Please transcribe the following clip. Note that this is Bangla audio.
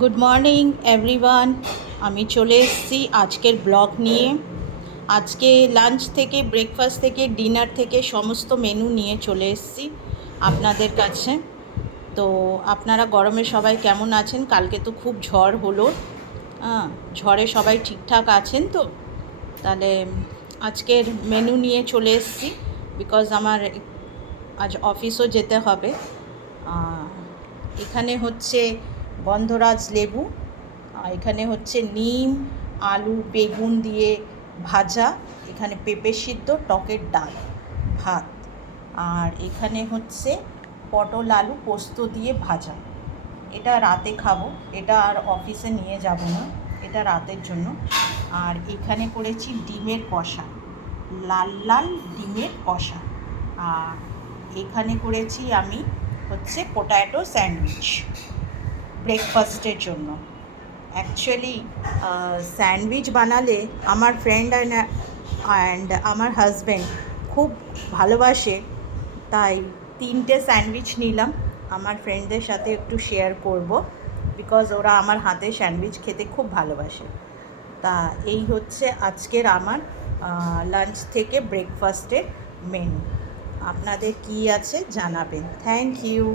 Good morning everyone. আমি চলে এসেছি আজকের ব্লগ নিয়ে। আজকে লাঞ্চ থেকে ব্রেকফাস্ট থেকে ডিনার থেকে সমস্ত মেনু নিয়ে চলে এসেছি আপনাদের কাছে। তো আপনারা গরমে সবাই কেমন আছেন? কালকে তো খুব ঝড় হলো, ঝড়ে সবাই ঠিকঠাক আছেন তো? তাহলে আজকের মেনু নিয়ে চলে এসেছি, বিকজ আমার আজ অফিসও যেতে হবে। এখানে হচ্ছে গন্ধরাজ লেবু, এখানে হচ্ছে নিম, আলু বেগুন দিয়ে ভাজা, এখানে পেঁপে সিদ্ধ, টকের ডাল, ভাত, আর এখানে হচ্ছে পটল আলু পোস্ত দিয়ে ভাজা। এটা রাতে খাবো, এটা আর অফিসে নিয়ে যাব না, এটা রাতের জন্য। আর এখানে করেছি ডিমের কষা, লাল লাল ডিমের কষা। আর এখানে করেছি আমি হচ্ছে পোট্যাটো স্যান্ডউইচ ব্রেকফাস্টের জন্য। অ্যাকচুয়ালি স্যান্ডউইচ বানালে আমার ফ্রেন্ড অ্যান্ড আমার হাজব্যান্ড খুব ভালোবাসে, তাই 3টে স্যান্ডউইচ নিলাম। আমার ফ্রেন্ডদের সাথে একটু শেয়ার করব, বিকজ ওরা আমার হাতে স্যান্ডউইচ খেতে খুব ভালোবাসে। তা এই হচ্ছে আজকের আমার লাঞ্চ থেকে ব্রেকফাস্টের মেনু। আপনাদের কী আছে জানাবেন। Thank you.